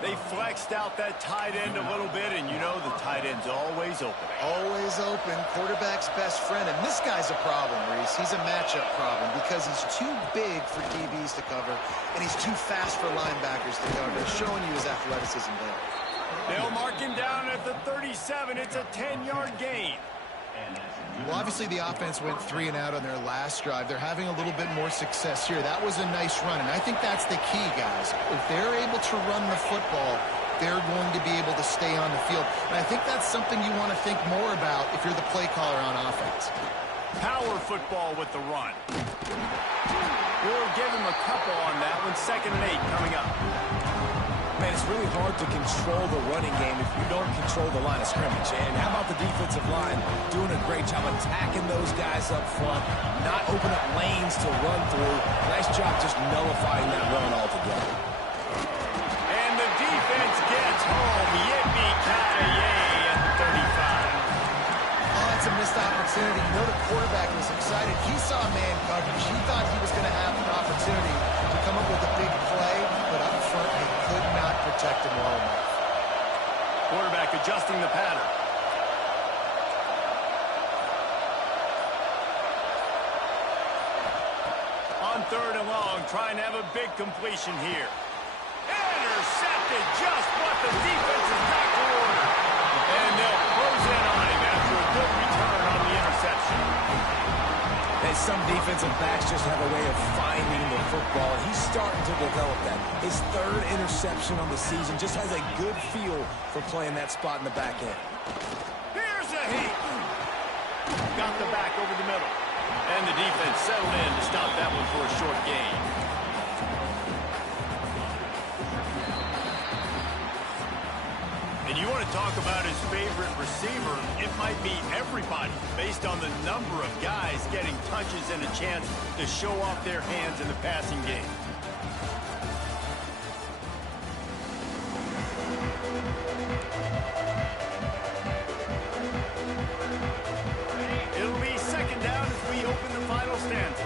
They flexed out that tight end a little bit, and you know the tight end's always open. Always open, quarterback's best friend. And this guy's a problem, Reese. He's a matchup problem because he's too big for DBs to cover, and he's too fast for linebackers to cover. Showing you his athleticism there. They'll mark him down at the 37. It's a 10-yard gain. Well, obviously the offense went 3 and out on their last drive. They're having a little bit more success here. That was a nice run, and I think that's the key, guys. If they're able to run the football, they're going to be able to stay on the field. And I think that's something you want to think more about if you're the play caller on offense. Power football with the run. We'll give him a couple on that one. 2nd and 8 coming up. Man, it's really hard to control the running game if you don't control the line of scrimmage. And how about the defensive line doing a great job attacking those guys up front, not open up lanes to run through. Nice job just nullifying that run altogether. And the defense gets home. Yippee-ki-yay at the 35. Oh, it's a missed opportunity. You know the quarterback was excited. He saw man coverage. He thought he was going to have an opportunity to come up with a big play, but up front they could not protect him well enough. Quarterback adjusting the pattern. On 3rd and long, trying to have a big completion here. Intercepted, just what the defense is back to order. And they'll close in on him after a good return on the interception. And some defensive backs just have a way of finding the football, and he's starting to develop that. His 3rd interception on the season just has a good feel for playing that spot in the back end. Here's a heat. Got the back over the middle. And the defense settled in to stop that one for a short gain. And you want to talk about his favorite receiver, it might be everybody, based on the number of guys getting touches and a chance to show off their hands in the passing game. It'll be 2nd down as we open the final stanza.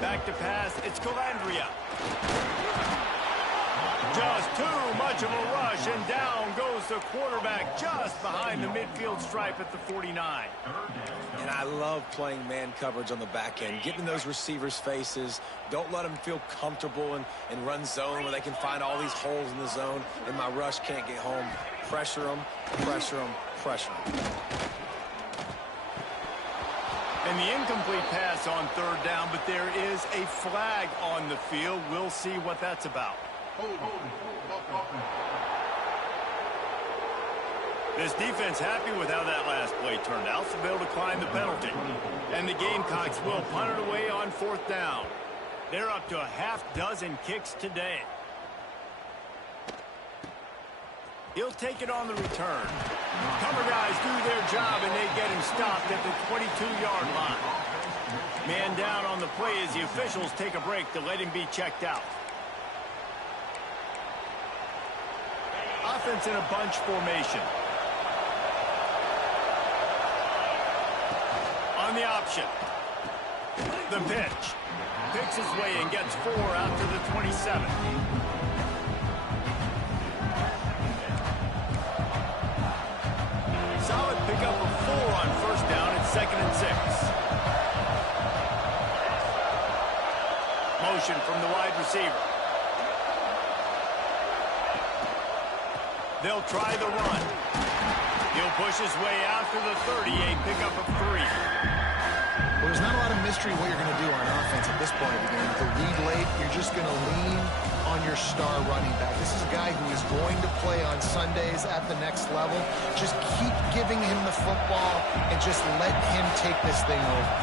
Back to pass, it's Calandria. Just too much of a rush, and down goes the quarterback just behind the midfield stripe at the 49. And I love playing man coverage on the back end, getting those receivers' faces. Don't let them feel comfortable in run zone where they can find all these holes in the zone, and my rush can't get home. Pressure them, pressure them, pressure them. And the incomplete pass on 3rd down, but there is a flag on the field. We'll see what that's about. This defense happy with how that last play turned out, so they'll decline the penalty. And the Gamecocks will punt it away on 4th down. They're up to a half-dozen kicks today. He'll take it on the return. Cover guys do their job, and they get him stopped at the 22-yard line. Man down on the play as the officials take a break to let him be checked out. Offense in a bunch formation. On the option. The pitch. Picks his way and gets 4 out to the 27. Solid pickup of 4 on 1st down at 2nd and 6. Motion from the wide receiver. They'll try the run. He'll push his way out to the 30, a pickup of 3. Well, there's not a lot of mystery what you're going to do on offense at this point of the game. With the lead late, you're just going to lean on your star running back. This is a guy who is going to play on Sundays at the next level. Just keep giving him the football and just let him take this thing over.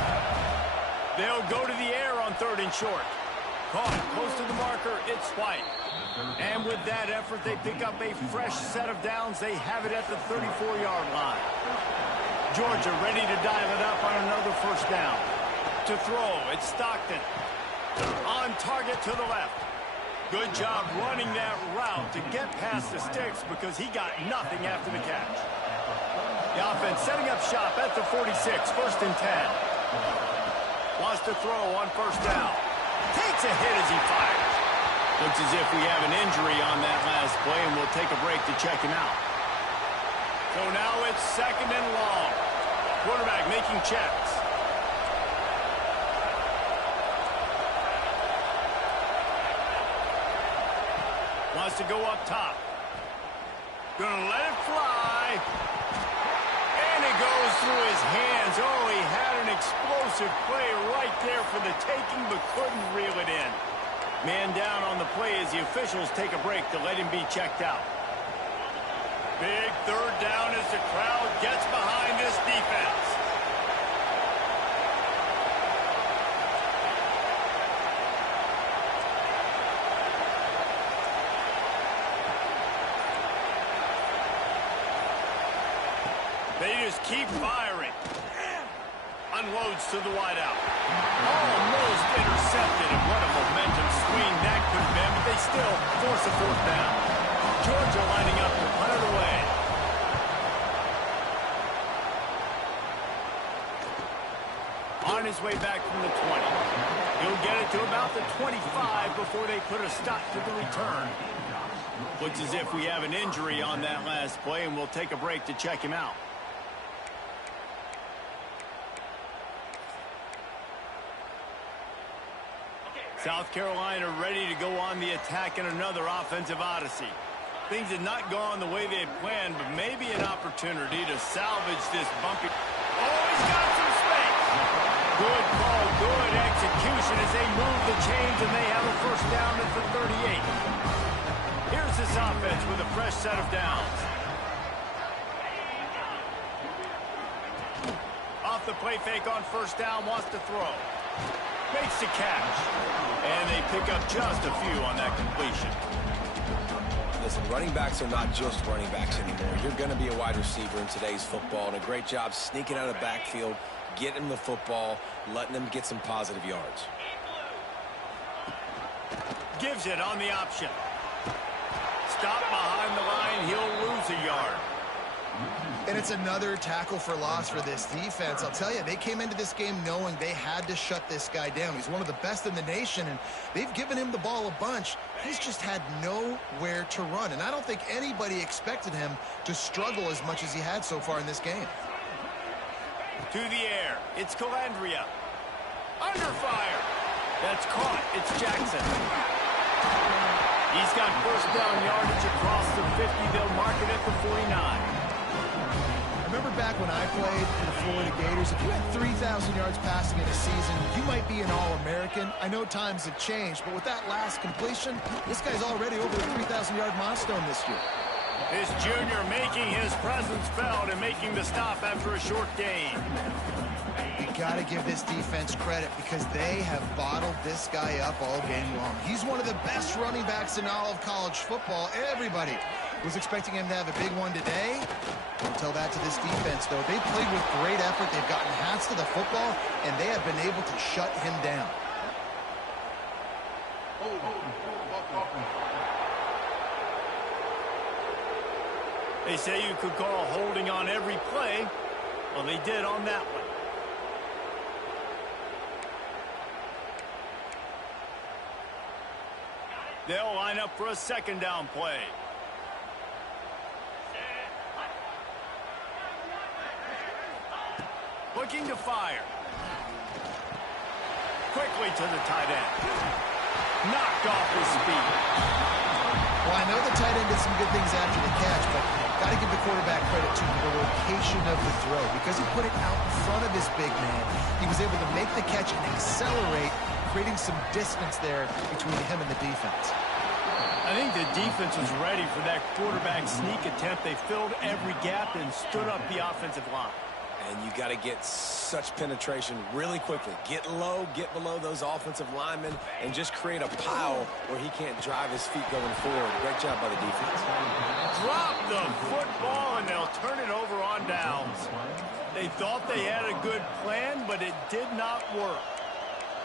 They'll go to the air on 3rd and short. Caught close to the marker, it's White. And with that effort, they pick up a fresh set of downs. They have it at the 34-yard line. Georgia ready to dial it up on another 1st down. To throw, it's Stockton. On target to the left. Good job running that route to get past the sticks because he got nothing after the catch. The offense setting up shop at the 46, 1st and 10. Wants to throw on 1st down. Takes a hit as he fires. Looks as if we have an injury on that last play, and we'll take a break to check him out. So now it's 2nd and long. Quarterback making checks. Wants to go up top. Gonna let it fly. And it goes through his hands. Oh, he had an explosive play right there for the taking, but couldn't reel it in. Man down on the play as the officials take a break to let him be checked out. Big 3rd down as the crowd gets behind this defense. They just keep firing. Unloads to the wideout. Almost intercepted, and what a momentum swing that could have been, but they still force a fourth down. Georgia lining up to punt it away. On his way back from the 20. He'll get it to about the 25 before they put a stop to the return. Looks as if we have an injury on that last play, and we'll take a break to check him out. South Carolina ready to go on the attack in another offensive odyssey. Things had not gone the way they had planned, but maybe an opportunity to salvage this bumpy. Oh, he's got some space. Good call, good execution as they move the chains, and they have a first down at the 38. Here's this offense with a fresh set of downs. Off the play fake on first down, wants to throw. Makes the catch. And they pick up just a few on that completion. Listen, running backs are not just running backs anymore. You're going to be a wide receiver in today's football, and a great job sneaking out of the backfield, getting them the football, letting them get some positive yards. Gives it on the option. Stop behind the line. He'll lose a yard. And it's another tackle for loss for this defense. I'll tell you, they came into this game knowing they had to shut this guy down. He's one of the best in the nation, and they've given him the ball a bunch. He's just had nowhere to run, and I don't think anybody expected him to struggle as much as he had so far in this game. To the air. It's Calandria. Under fire. That's caught. It's Jackson. He's got first down yardage across the 50. They'll mark it at the 49. Remember back when I played for the Florida Gators, if you had 3,000 yards passing in a season, you might be an All-American. I know times have changed, but with that last completion, this guy's already over the 3,000-yard milestone this year. This junior making his presence felt and making the stop after a short gain. You got to give this defense credit because they have bottled this guy up all game long. He's one of the best running backs in all of college football. Everybody was expecting him to have a big one today. Don't tell that to this defense, though. They played with great effort. They've gotten hats to the football, and they have been able to shut him down. They say you could call holding on every play. Well, they did on that one. They'll line up for a second down play. Looking to fire. Quickly to the tight end. Knocked off his speed. Well, I know the tight end did some good things after the catch, but got to give the quarterback credit to the location of the throw. Because he put it out in front of his big man, he was able to make the catch and accelerate, creating some distance there between him and the defense. I think the defense was ready for that quarterback sneak attempt. They filled every gap and stood up the offensive line. And you got to get such penetration really quickly. Get low, get below those offensive linemen, and just create a pile where he can't drive his feet going forward. Great job by the defense. Drop the football, and they'll turn it over on downs. They thought they had a good plan, but it did not work.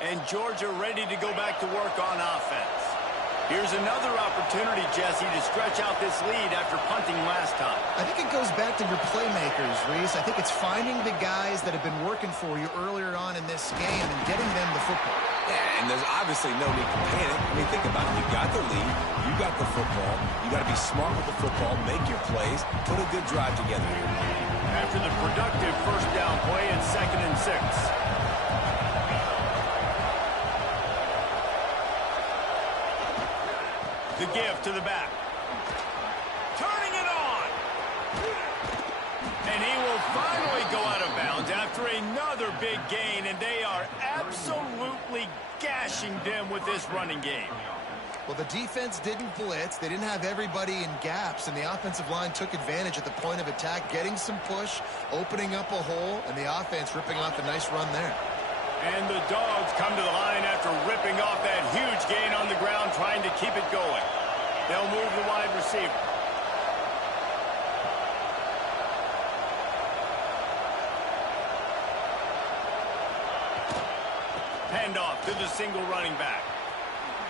And Georgia ready to go back to work on offense. Here's another opportunity, Jesse, to stretch out this lead after punting last time. I think it goes back to your playmakers, Reese. I think it's finding the guys that have been working for you earlier on in this game and getting them the football. Yeah, and there's obviously no need to panic. I mean, think about it. You got the lead. You got the football. You got to be smart with the football, make your plays, put a good drive together here. After the productive first down play, it's 2nd and 6. The give to the back. Turning it on. And he will finally go out of bounds after another big gain, and they are absolutely gashing them with this running game. Well, the defense didn't blitz. They didn't have everybody in gaps, and the offensive line took advantage at the point of attack, getting some push, opening up a hole, and the offense ripping off a nice run there. And the Dogs come to the line after ripping off that huge gain on the ground, trying to keep it going. They'll move the wide receiver. Handoff to the single running back.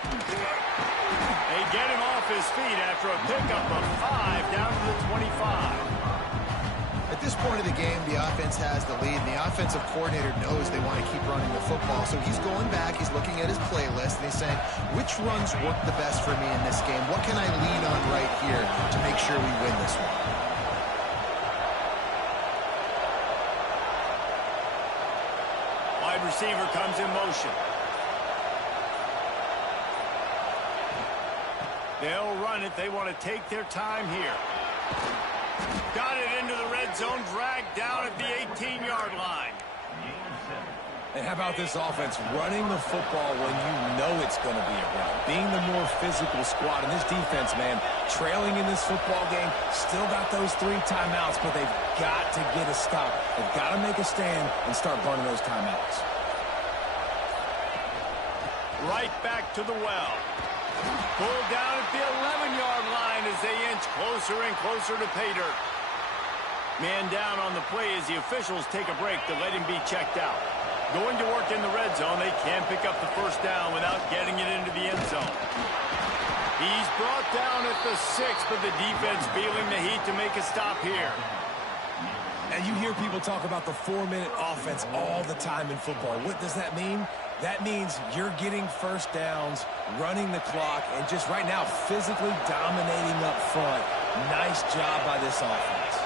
They get him off his feet after a pickup of 5 down to the 25. At this point of the game, the offense has the lead, and the offensive coordinator knows they want to keep running the football. So he's going back, he's looking at his playlist, and he's saying, which runs work the best for me in this game? What can I lean on right here to make sure we win this one? Wide receiver comes in motion. They'll run it. They want to take their time here. Got it into the red zone, dragged down at the 18-yard line. And how about this offense running the football when you know it's going to be a run? Being the more physical squad. And this defense, man, trailing in this football game, still got those 3 timeouts, but they've got to get a stop. They've got to make a stand and start burning those timeouts. Right back to the well. Pulled down at the 11-yard line as they inch closer and closer to pay dirt. Man down on the play as the officials take a break to let him be checked out. Going to work in the red zone, they can't pick up the first down without getting it into the end zone. He's brought down at the 6, but the defense feeling the heat to make a stop here. And you hear people talk about the 4-minute offense all the time in football. What does that mean? That means you're getting first downs, running the clock, and just right now physically dominating up front. Nice job by this offense.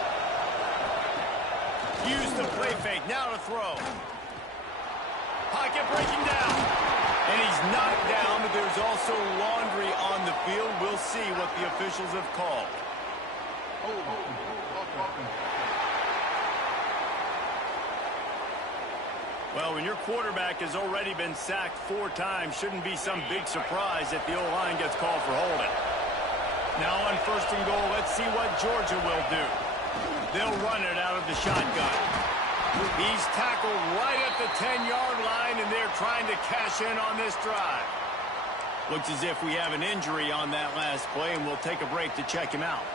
Use the play fake, now to throw. Pocket breaking down. And he's knocked down, but there's also laundry on the field. We'll see what the officials have called. Well, when your quarterback has already been sacked 4 times, shouldn't be some big surprise if the O-line gets called for holding. Now on 1st and goal, let's see what Georgia will do. They'll run it out of the shotgun. He's tackled right at the 10-yard line, and they're trying to cash in on this drive. Looks as if we have an injury on that last play, and we'll take a break to check him out.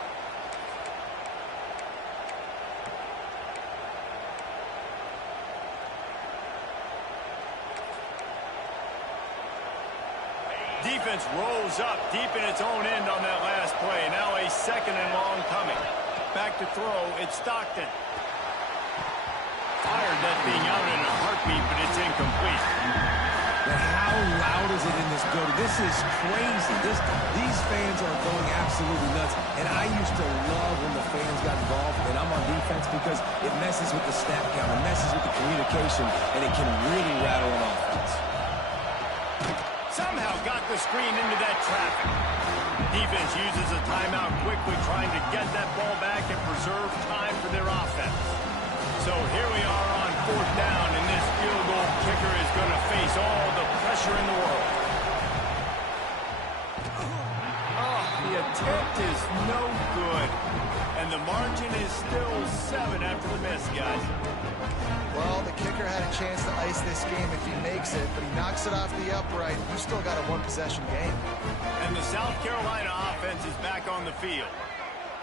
Defense rolls up deep in its own end on that last play. Now a 2nd and long coming. Back to throw, it's Stockton. Fired that thing out in a heartbeat, but it's incomplete. But how loud is it in this building? This is crazy. These fans are going absolutely nuts. And I used to love when the fans got involved, and I'm on defense because it messes with the snap count, it messes with the communication, and it can really rattle an offense. Somehow got the screen into that traffic. Defense uses a timeout quickly, trying to get that ball back and preserve time for their offense. So here we are on 4th down, and this field goal kicker is going to face all the pressure in the world. Oh, the attempt is no good. And the margin is still 7 after the miss, guys. Well, the kicker had a chance to ice this game if he makes it, but he knocks it off the upright. You still got a 1-possession game. And the South Carolina offense is back on the field.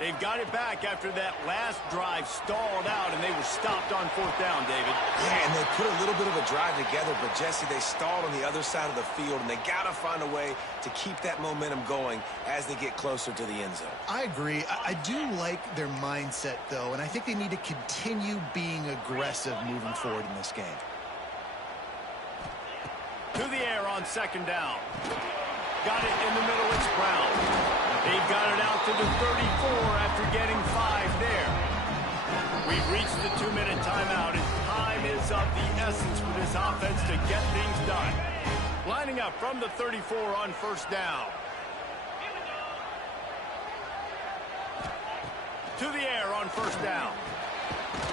They've got it back after that last drive stalled out, and they were stopped on 4th down, David. Yeah, and they put a little bit of a drive together, but, Jesse, they stalled on the other side of the field, and they got to find a way to keep that momentum going as they get closer to the end zone. I agree. I do like their mindset, though, and I think they need to continue being aggressive moving forward in this game. To the air on 2nd down. Got it in the middle, it's Brown. They've got it out to the 34 after getting 5 there. We've reached the 2-minute timeout, and time is of the essence for this offense to get things done. Lining up from the 34 on 1st down. To the air on 1st down.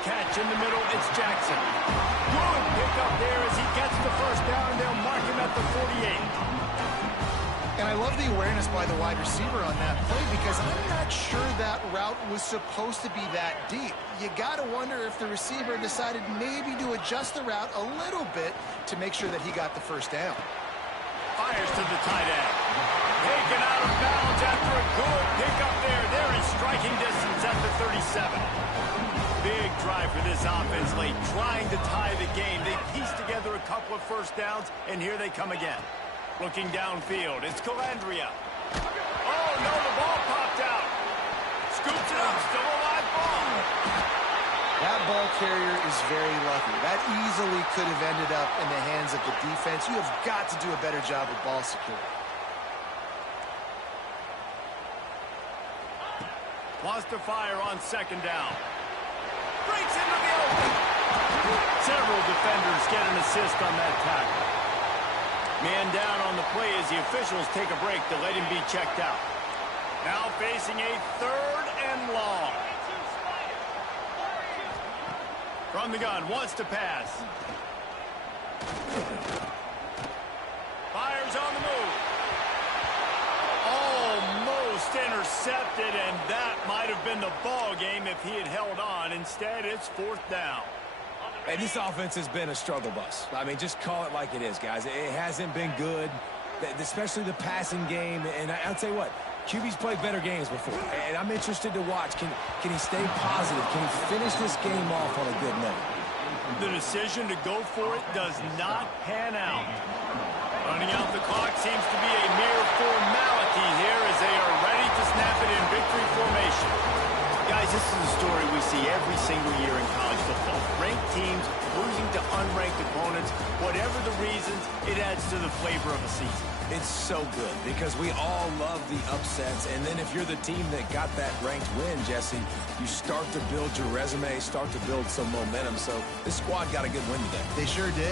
Catch in the middle, it's Jackson. Good pickup there as he gets the 1st down, and they'll mark him at the 48. And I love the awareness by the wide receiver on that play because I'm not sure that route was supposed to be that deep. You got to wonder if the receiver decided maybe to adjust the route a little bit to make sure that he got the 1st down. Fires to the tight end. Taken out of bounds after a good pickup there. They're in striking distance at the 37. Big drive for this offense late, trying to tie the game. They pieced together a couple couple of first downs, and here they come again. Looking downfield, it's Calandria. Oh, no, the ball popped out. Scoops it up, still a live ball. That ball carrier is very lucky. That easily could have ended up in the hands of the defense. You have got to do a better job with ball security. Wants to fire on second down. Breaks into the open. Several defenders get an assist on that tackle. Man down on the play as the officials take a break to let him be checked out. Now facing a 3rd and long. From the gun, wants to pass. Fires on the move. Almost intercepted, and that might have been the ball game if he had held on. Instead, it's 4th down. Hey, this offense has been a struggle bus. I mean, just call it like it is, guys. It hasn't been good, especially the passing game. And I'll tell you what, QB's played better games before, and I'm interested to watch. Can he stay positive? Can he finish this game off on a good note? The decision to go for it does not pan out. Running out the clock seems to be a mere formality here as they are ready to snap it in victory formation. Guys, this is a story we see every single year in college football. Ranked teams losing to unranked opponents. Whatever the reasons, it adds to the flavor of a season. It's so good because we all love the upsets. And then if you're the team that got that ranked win, Jesse, you start to build your resume, start to build some momentum. So this squad got a good win today. They sure did.